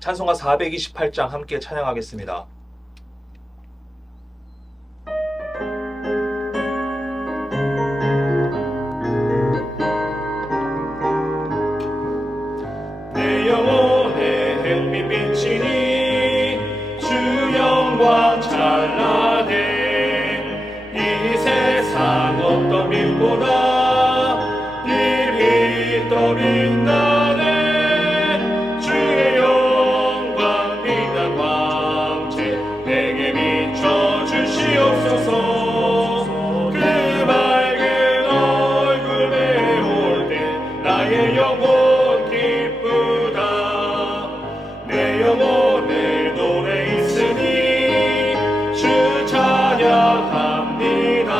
찬송가 428장 함께 찬양하겠습니다. 내 영혼의 햇빛 비치니 주 영광 찬란해. 이 세상 어떤 빛보다 이 빛 더 빛나네. 주의 영광 빛난 광채 내게 비춰 주시옵소서. 그 밝은 얼굴 배울 때 나의 영혼 기쁘다. 내 영혼에 노래 있으니 주 찬양합니다.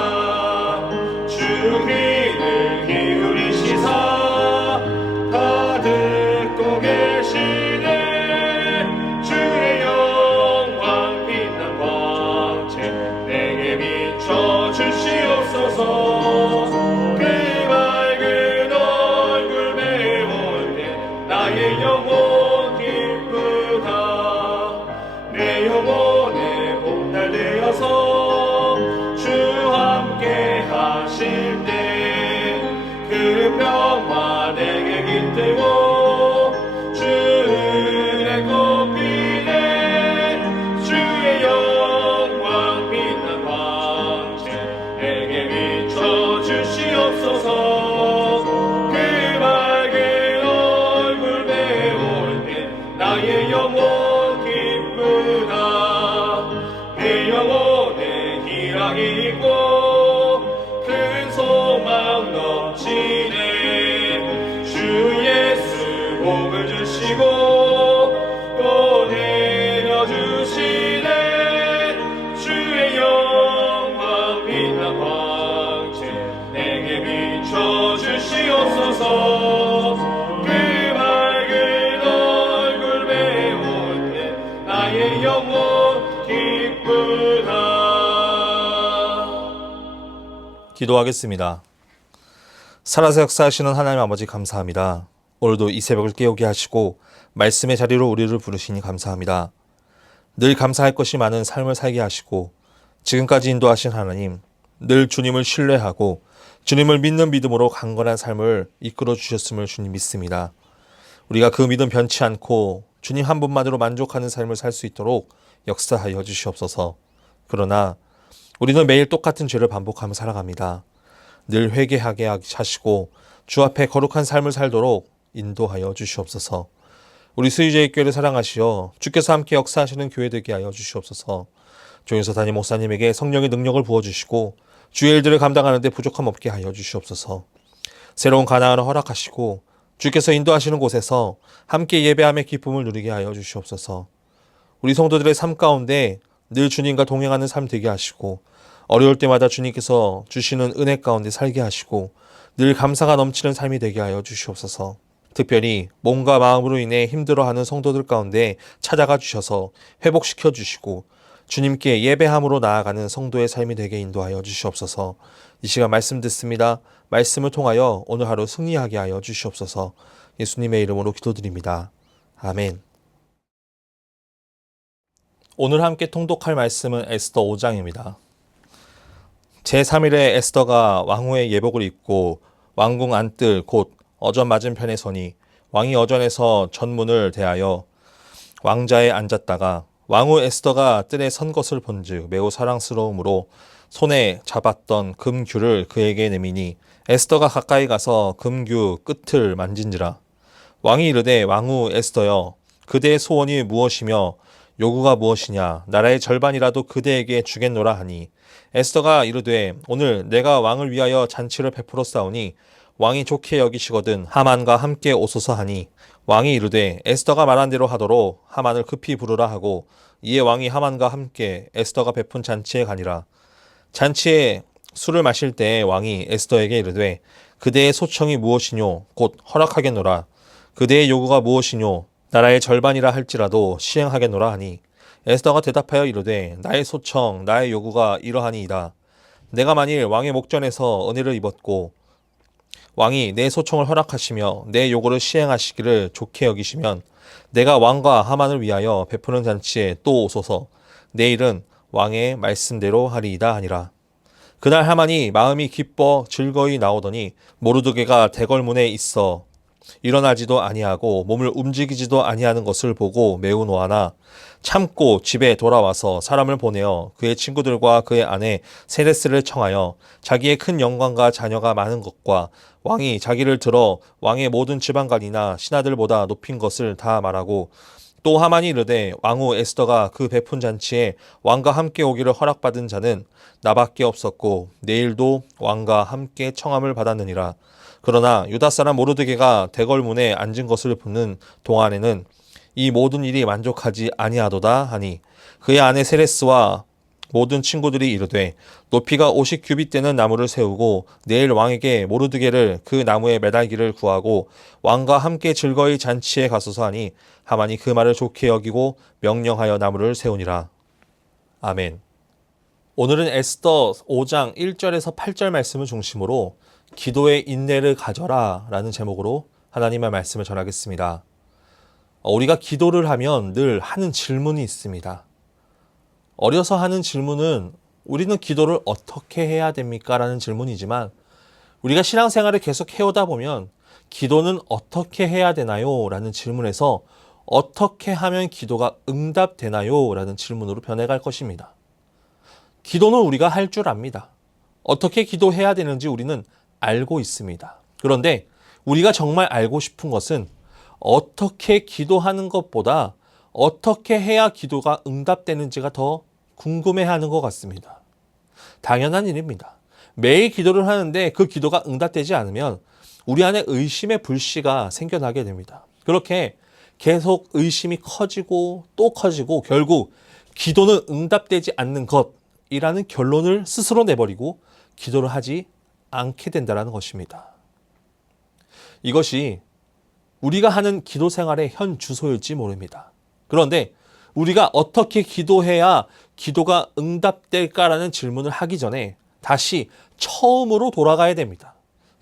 주 귀를 기울이시사 다 듣고 계시네. 주의 영광 빛난 광채 내게 비춰 주시옵소서. 그 밝은 얼굴 배울 때 나의 영혼 기쁘다. 내 영혼에 봄날 되어서 주 함께 하실 때 그 평화 내게 깃들고 주 은혜 꽃피네. 주의 영광 빛난 광채 내게 비춰 주시옵소서. 그 밝은 얼굴 배울 때 나의 영혼 기쁘다. 내 영혼에 희락이 있고 큰 소망 넘치네. 주 예수 복을 주시고 또 내려주시네. 주의 영광 빛난 광채 내게 비춰 주시옵소서. 그 밝은 얼굴 배울 때 나의 영혼 기쁘다. 기도하겠습니다. 살아서 역사하시는 하나님 아버지 감사합니다. 오늘도 이 새벽을 깨우게 하시고 말씀의 자리로 우리를 부르시니 감사합니다. 늘 감사할 것이 많은 삶을 살게 하시고 지금까지 인도하신 하나님, 늘 주님을 신뢰하고 주님을 믿는 믿음으로 강건한 삶을 이끌어 주셨음을 주님 믿습니다. 우리가 그 믿음 변치 않고 주님 한 분만으로 만족하는 삶을 살 수 있도록 역사하여 주시옵소서. 그러나 우리는 매일 똑같은 죄를 반복하며 살아갑니다. 늘 회개하게 하시고 주 앞에 거룩한 삶을 살도록 인도하여 주시옵소서. 우리 수의제의 교회를 사랑하시어 주께서 함께 역사하시는 교회 되게 하여 주시옵소서. 조윤서 담임 목사님에게 성령의 능력을 부어주시고 주의 일들을 감당하는 데 부족함 없게 하여 주시옵소서. 새로운 가나안을 허락하시고 주께서 인도하시는 곳에서 함께 예배함의 기쁨을 누리게 하여 주시옵소서. 우리 성도들의 삶 가운데 늘 주님과 동행하는 삶 되게 하시고 어려울 때마다 주님께서 주시는 은혜 가운데 살게 하시고 늘 감사가 넘치는 삶이 되게 하여 주시옵소서. 특별히 몸과 마음으로 인해 힘들어하는 성도들 가운데 찾아가 주셔서 회복시켜 주시고 주님께 예배함으로 나아가는 성도의 삶이 되게 인도하여 주시옵소서. 이 시간 말씀 듣습니다. 말씀을 통하여 오늘 하루 승리하게 하여 주시옵소서. 예수님의 이름으로 기도드립니다. 아멘. 오늘 함께 통독할 말씀은 에스더 5장입니다. 제3일에 에스더가 왕후의 예복을 입고 왕궁 안뜰 곧 어전 맞은편에 서니 왕이 어전에서 전문을 대하여 왕자에 앉았다가 왕후 에스더가 뜰에 선 것을 본즉 매우 사랑스러움으로 손에 잡았던 금규를 그에게 내미니 에스더가 가까이 가서 금규 끝을 만진지라. 왕이 이르되 왕후 에스더여 그대의 소원이 무엇이며 요구가 무엇이냐 나라의 절반이라도 그대에게 주겠노라 하니 에스더가 이르되 오늘 내가 왕을 위하여 잔치를 베풀어 싸우니 왕이 좋게 여기시거든 하만과 함께 오소서 하니 왕이 이르되 에스더가 말한 대로 하도록 하만을 급히 부르라 하고 이에 왕이 하만과 함께 에스더가 베푼 잔치에 가니라. 잔치에 술을 마실 때에 왕이 에스더에게 이르되 그대의 소청이 무엇이뇨 곧 허락하겠노라. 그대의 요구가 무엇이뇨? 나라의 절반이라 할지라도 시행하겠노라 하니 에스더가 대답하여 이르되 나의 소청 나의 요구가 이러하니이다. 내가 만일 왕의 목전에서 은혜를 입었고 왕이 내 소청을 허락하시며 내 요구를 시행하시기를 좋게 여기시면 내가 왕과 하만을 위하여 베푸는 잔치에 또 오소서. 내일은 왕의 말씀대로 하리이다 하니라. 그날 하만이 마음이 기뻐 즐거이 나오더니 모르드게가 대궐문에 있어 일어나지도 아니하고 몸을 움직이지도 아니하는 것을 보고 매우 노하나 참고 집에 돌아와서 사람을 보내어 그의 친구들과 그의 아내 세레스를 청하여 자기의 큰 영광과 자녀가 많은 것과 왕이 자기를 들어 왕의 모든 지방관이나 신하들보다 높인 것을 다 말하고 또 하만이 이르되 왕후 에스더가 그 베푼 잔치에 왕과 함께 오기를 허락받은 자는 나밖에 없었고 내일도 왕과 함께 청함을 받았느니라. 그러나 유다 사람 모르드게가 대궐문에 앉은 것을 보는 동안에는 이 모든 일이 만족하지 아니하도다 하니 그의 아내 세레스와 모든 친구들이 이르되 높이가 50규빗 되는 나무를 세우고 내일 왕에게 모르드게를 그 나무에 매달기를 구하고 왕과 함께 즐거이 잔치에 가소서 하니 하만이 그 말을 좋게 여기고 명령하여 나무를 세우니라. 아멘. 오늘은 에스더 5장 1절에서 8절 말씀을 중심으로 기도의 인내를 가져라 라는 제목으로 하나님의 말씀을 전하겠습니다. 우리가 기도를 하면 늘 하는 질문이 있습니다. 어려서 하는 질문은 우리는 기도를 어떻게 해야 됩니까? 라는 질문이지만 우리가 신앙생활을 계속 해오다 보면 기도는 어떻게 해야 되나요? 라는 질문에서 어떻게 하면 기도가 응답되나요? 라는 질문으로 변해갈 것입니다. 기도는 우리가 할 줄 압니다. 어떻게 기도해야 되는지 우리는 알고 있습니다. 그런데 우리가 정말 알고 싶은 것은 어떻게 기도하는 것보다 어떻게 해야 기도가 응답되는지가 더 궁금해하는 것 같습니다. 당연한 일입니다. 매일 기도를 하는데 그 기도가 응답되지 않으면 우리 안에 의심의 불씨가 생겨나게 됩니다. 그렇게 계속 의심이 커지고 또 커지고 결국 기도는 응답되지 않는 것이라는 결론을 스스로 내버리고 기도를 하지 않게 된다는 것입니다. 이것이 우리가 하는 기도 생활의 현 주소일지 모릅니다. 그런데 우리가 어떻게 기도해야 기도가 응답될까라는 질문을 하기 전에 다시 처음으로 돌아가야 됩니다.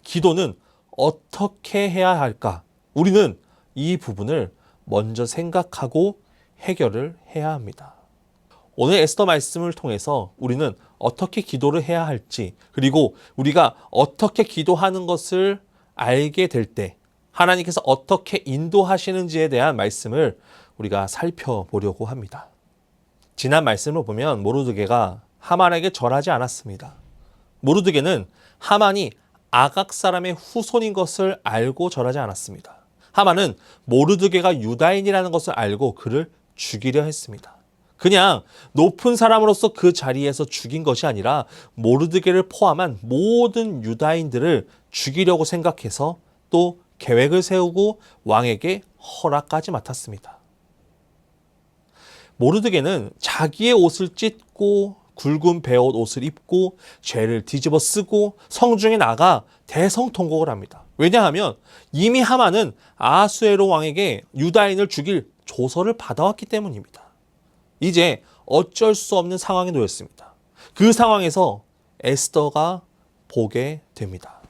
기도는 어떻게 해야 할까? 우리는 이 부분을 먼저 생각하고 해결을 해야 합니다. 오늘 에스더 말씀을 통해서 우리는 어떻게 기도를 해야 할지, 그리고 우리가 어떻게 기도하는 것을 알게 될 때 하나님께서 어떻게 인도하시는지에 대한 말씀을 우리가 살펴보려고 합니다. 지난 말씀을 보면 모르드게가 하만에게 절하지 않았습니다. 모르드게는 하만이 아각 사람의 후손인 것을 알고 절하지 않았습니다. 하만은 모르드게가 유다인이라는 것을 알고 그를 죽이려 했습니다. 그냥 높은 사람으로서 그 자리에서 죽인 것이 아니라 모르드게를 포함한 모든 유다인들을 죽이려고 생각해서 또 계획을 세우고 왕에게 허락까지 맡았습니다. 모르드게는 자기의 옷을 찢고 굵은 베옷 옷을 입고 죄를 뒤집어 쓰고 성중에 나가 대성통곡을 합니다. 왜냐하면 이미 하만은 아하수에로 왕에게 유다인을 죽일 조서를 받아왔기 때문입니다. 이제 어쩔 수 없는 상황에 놓였습니다. 그 상황에서 에스더가 보게 됩니다.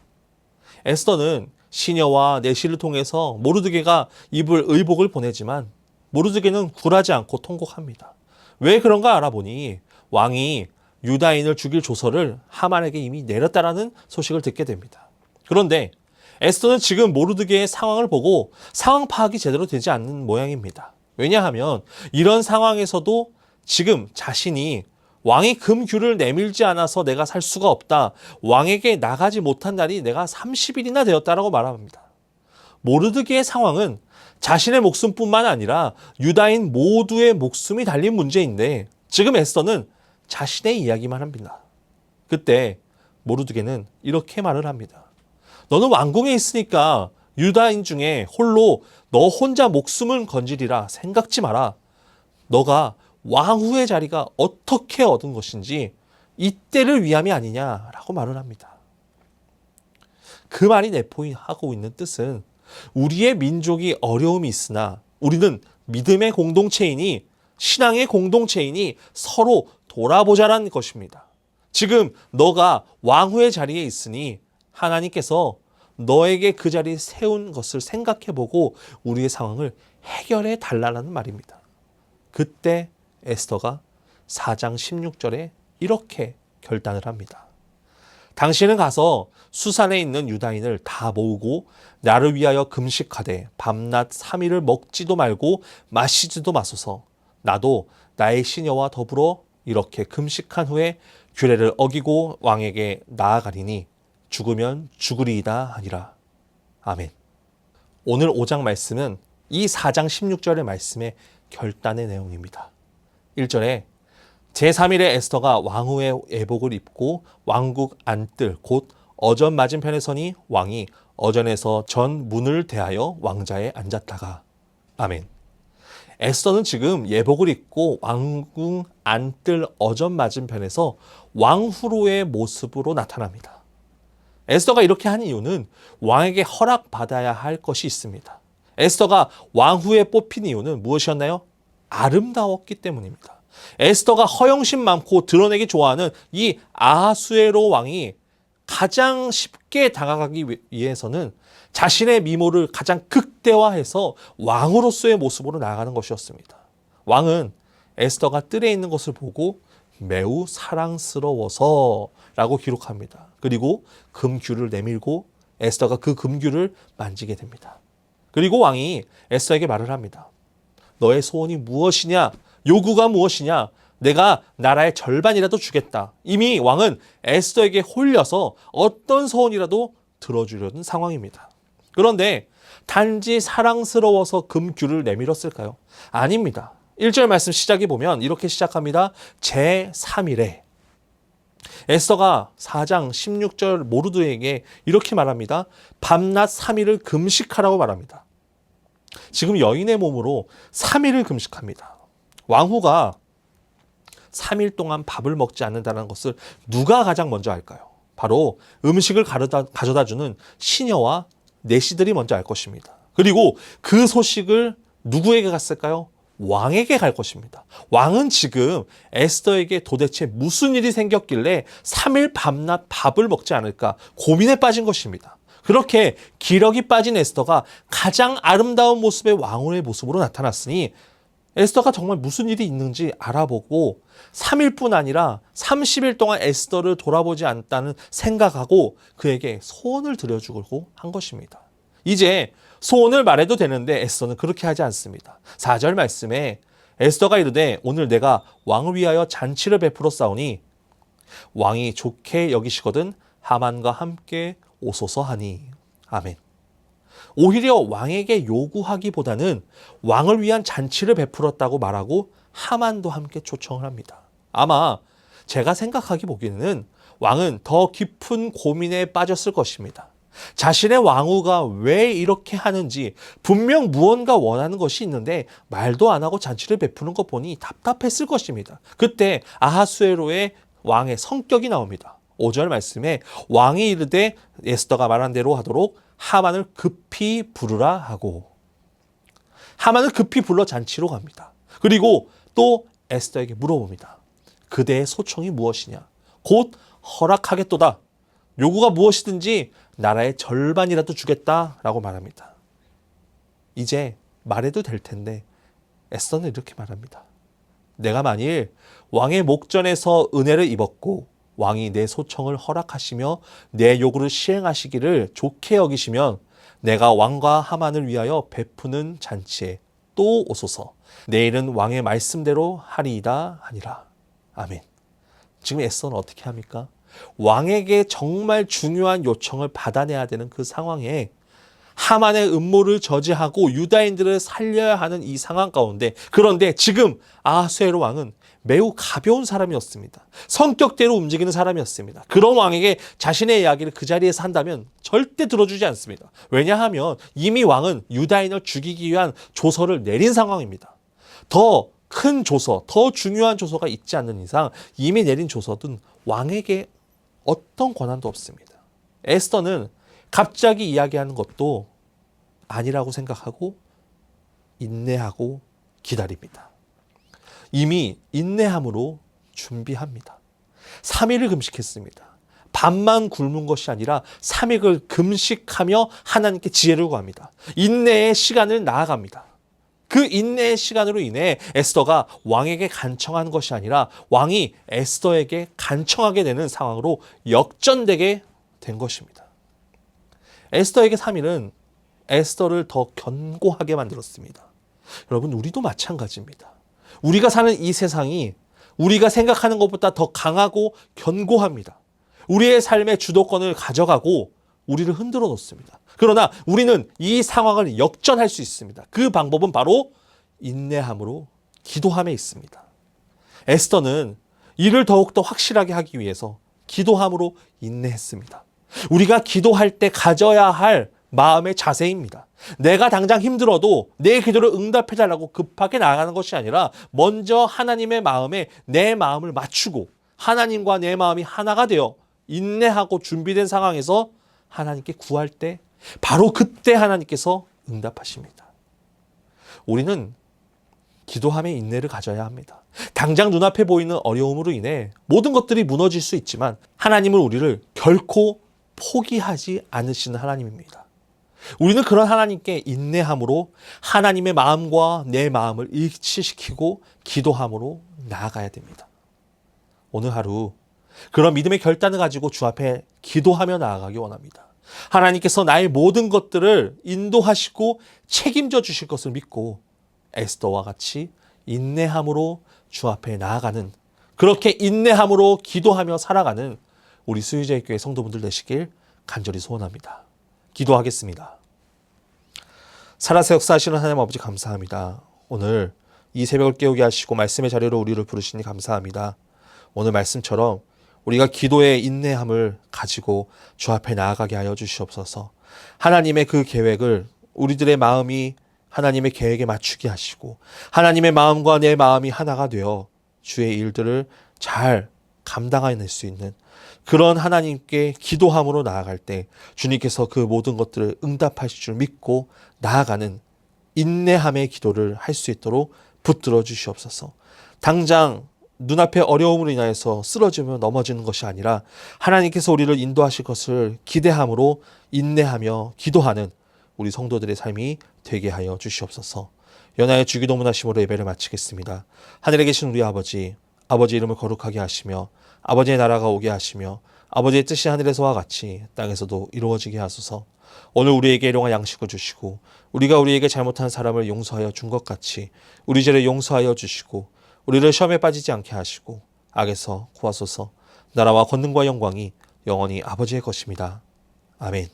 에스더는 시녀와 내시를 통해서 모르드게가 입을 의복을 보내지만 모르드게는 굴하지 않고 통곡합니다. 왜 그런가 알아보니 왕이 유다인을 죽일 조서를 하만에게 이미 내렸다라는 소식을 듣게 됩니다. 그런데 에스더는 지금 모르드게의 상황을 보고 상황 파악이 제대로 되지 않는 모양입니다. 왜냐하면 이런 상황에서도 지금 자신이 왕이 금규를 내밀지 않아서 내가 살 수가 없다. 왕에게 나가지 못한 날이 내가 30일이나 되었다라고 말합니다. 모르드게의 상황은 자신의 목숨뿐만 아니라 유다인 모두의 목숨이 달린 문제인데 지금 에스더는 자신의 이야기만 합니다. 그때 모르드게는 이렇게 말을 합니다. 너는 왕궁에 있으니까 유다인 중에 홀로 너 혼자 목숨을 건지리라 생각지 마라. 너가 왕후의 자리가 어떻게 얻은 것인지 이때를 위함이 아니냐라고 말을 합니다. 그 말이 내포하고 있는 뜻은 우리의 민족이 어려움이 있으나 우리는 믿음의 공동체이니 신앙의 공동체이니 서로 돌아보자라는 것입니다. 지금 너가 왕후의 자리에 있으니 하나님께서 너에게 그 자리에 세운 것을 생각해보고 우리의 상황을 해결해 달라는 말입니다. 그때 에스더가 4장 16절에 이렇게 결단을 합니다. 당신은 가서 수산에 있는 유다인을 다 모으고 나를 위하여 금식하되 밤낮 3일을 먹지도 말고 마시지도 마소서. 나도 나의 시녀와 더불어 이렇게 금식한 후에 규례를 어기고 왕에게 나아가리니 죽으면 죽으리이다 하니라. 아멘. 오늘 5장 말씀은 이 4장 16절의 말씀의 결단의 내용입니다. 1절에 제3일에 에스더가 왕후의 예복을 입고 왕국 안뜰 곧 어전 맞은편에 서니 왕이 어전에서 전 문을 대하여 왕자에 앉았다가. 아멘. 에스더는 지금 예복을 입고 왕궁 안뜰 어전 맞은편에서 왕후로의 모습으로 나타납니다. 에스더가 이렇게 한 이유는 왕에게 허락받아야 할 것이 있습니다. 에스더가 왕후에 뽑힌 이유는 무엇이었나요? 아름다웠기 때문입니다. 에스더가 허영심 많고 드러내기 좋아하는 이 아하수에로 왕이 가장 쉽게 다가가기 위해서는 자신의 미모를 가장 극대화해서 왕으로서의 모습으로 나아가는 것이었습니다. 왕은 에스더가 뜰에 있는 것을 보고 매우 사랑스러워서 라고 기록합니다. 그리고 금규를 내밀고 에스더가 그 금규를 만지게 됩니다. 그리고 왕이 에스더에게 말을 합니다. 너의 소원이 무엇이냐? 요구가 무엇이냐? 내가 나라의 절반이라도 주겠다. 이미 왕은 에스더에게 홀려서 어떤 소원이라도 들어주려는 상황입니다. 그런데 단지 사랑스러워서 금규를 내밀었을까요? 아닙니다. 1절 말씀 시작해 보면 이렇게 시작합니다. 제3일에 에스더가 4장 16절 모르드에게 이렇게 말합니다. 밤낮 3일을 금식하라고 말합니다. 지금 여인의 몸으로 3일을 금식합니다. 왕후가 3일 동안 밥을 먹지 않는다는 것을 누가 가장 먼저 알까요? 바로 음식을 가져다 주는 시녀와 내시들이 먼저 알 것입니다. 그리고 그 소식을 누구에게 갔을까요? 왕에게 갈 것입니다. 왕은 지금 에스더에게 도대체 무슨 일이 생겼길래 3일 밤낮 밥을 먹지 않을까 고민에 빠진 것입니다. 그렇게 기력이 빠진 에스더가 가장 아름다운 모습의 왕후의 모습으로 나타났으니 에스더가 정말 무슨 일이 있는지 알아보고 3일뿐 아니라 30일 동안 에스더를 돌아보지 않았다는 생각하고 그에게 소원을 드려주고 한 것입니다. 이제 소원을 말해도 되는데 에스더는 그렇게 하지 않습니다. 4절 말씀에 에스더가 이르되 오늘 내가 왕을 위하여 잔치를 베풀어 싸우니 왕이 좋게 여기시거든 하만과 함께 오소서 하니. 아멘. 오히려 왕에게 요구하기보다는 왕을 위한 잔치를 베풀었다고 말하고 하만도 함께 초청을 합니다. 아마 제가 생각하기 보기에는 왕은 더 깊은 고민에 빠졌을 것입니다. 자신의 왕후가 왜 이렇게 하는지 분명 무언가 원하는 것이 있는데 말도 안 하고 잔치를 베푸는 것 보니 답답했을 것입니다. 그때 아하수에로의 왕의 성격이 나옵니다. 5절 말씀에 왕이 이르되 에스더가 말한 대로 하도록 하만을 급히 부르라 하고 하만을 급히 불러 잔치로 갑니다. 그리고 또 에스더에게 물어봅니다. 그대의 소청이 무엇이냐? 곧 허락하겠도다. 요구가 무엇이든지 나라의 절반이라도 주겠다라고 말합니다. 이제 말해도 될 텐데 에스더는 이렇게 말합니다. 내가 만일 왕의 목전에서 은혜를 입었고 왕이 내 소청을 허락하시며 내 요구를 시행하시기를 좋게 여기시면 내가 왕과 하만을 위하여 베푸는 잔치에 또 오소서. 내일은 왕의 말씀대로 하리이다 하니라. 아멘. 지금 에스더는 어떻게 합니까? 왕에게 정말 중요한 요청을 받아내야 되는 그 상황에 하만의 음모를 저지하고 유다인들을 살려야 하는 이 상황 가운데 그런데 지금 아하수에로 왕은 매우 가벼운 사람이었습니다. 성격대로 움직이는 사람이었습니다. 그런 왕에게 자신의 이야기를 그 자리에서 한다면 절대 들어주지 않습니다. 왜냐하면 이미 왕은 유다인을 죽이기 위한 조서를 내린 상황입니다. 더 큰 조서, 더 중요한 조서가 있지 않는 이상 이미 내린 조서든 왕에게 어떤 권한도 없습니다. 에스더는 갑자기 이야기하는 것도 아니라고 생각하고 인내하고 기다립니다. 이미 인내함으로 준비합니다. 3일을 금식했습니다. 밤만 굶은 것이 아니라 3일을 금식하며 하나님께 지혜를 구합니다. 인내의 시간을 나아갑니다. 그 인내의 시간으로 인해 에스더가 왕에게 간청한 것이 아니라 왕이 에스더에게 간청하게 되는 상황으로 역전되게 된 것입니다. 에스더에게 3일은 에스더를 더 견고하게 만들었습니다. 여러분, 우리도 마찬가지입니다. 우리가 사는 이 세상이 우리가 생각하는 것보다 더 강하고 견고합니다. 우리의 삶의 주도권을 가져가고 우리를 흔들어 놓습니다. 그러나 우리는 이 상황을 역전할 수 있습니다. 그 방법은 바로 인내함으로 기도함에 있습니다. 에스더는 이를 더욱더 확실하게 하기 위해서 기도함으로 인내했습니다. 우리가 기도할 때 가져야 할 마음의 자세입니다. 내가 당장 힘들어도 내 기도를 응답해달라고 급하게 나아가는 것이 아니라 먼저 하나님의 마음에 내 마음을 맞추고 하나님과 내 마음이 하나가 되어 인내하고 준비된 상황에서 하나님께 구할 때 바로 그때 하나님께서 응답하십니다. 우리는 기도함에 인내를 가져야 합니다. 당장 눈앞에 보이는 어려움으로 인해 모든 것들이 무너질 수 있지만 하나님은 우리를 결코 포기하지 않으시는 하나님입니다. 우리는 그런 하나님께 인내함으로 하나님의 마음과 내 마음을 일치시키고 기도함으로 나아가야 됩니다. 오늘 하루 그런 믿음의 결단을 가지고 주 앞에 기도하며 나아가기 원합니다. 하나님께서 나의 모든 것들을 인도하시고 책임져 주실 것을 믿고 에스더와 같이 인내함으로 주 앞에 나아가는, 그렇게 인내함으로 기도하며 살아가는 우리 수유자의 교회 성도분들 되시길 간절히 소원합니다. 기도하겠습니다. 살아서 역사하시는 하나님 아버지 감사합니다. 오늘 이 새벽을 깨우게 하시고 말씀의 자리로 우리를 부르시니 감사합니다. 오늘 말씀처럼 우리가 기도의 인내함을 가지고 주 앞에 나아가게 하여 주시옵소서. 하나님의 그 계획을 우리들의 마음이 하나님의 계획에 맞추게 하시고 하나님의 마음과 내 마음이 하나가 되어 주의 일들을 잘 감당해낼 수 있는 그런 하나님께 기도함으로 나아갈 때 주님께서 그 모든 것들을 응답하실 줄 믿고 나아가는 인내함의 기도를 할 수 있도록 붙들어 주시옵소서. 당장 눈앞의 어려움으로 인하여서 쓰러지며 넘어지는 것이 아니라 하나님께서 우리를 인도하실 것을 기대함으로 인내하며 기도하는 우리 성도들의 삶이 되게 하여 주시옵소서. 연하의 주기도문하심으로 예배를 마치겠습니다. 하늘에 계신 우리 아버지, 아버지 이름을 거룩하게 하시며 아버지의 나라가 오게 하시며 아버지의 뜻이 하늘에서와 같이 땅에서도 이루어지게 하소서. 오늘 우리에게 일용할 양식을 주시고 우리가 우리에게 잘못한 사람을 용서하여 준 것 같이 우리 죄를 용서하여 주시고 우리를 시험에 빠지지 않게 하시고 악에서 구하소서. 나라와 권능과 영광이 영원히 아버지의 것입니다. 아멘.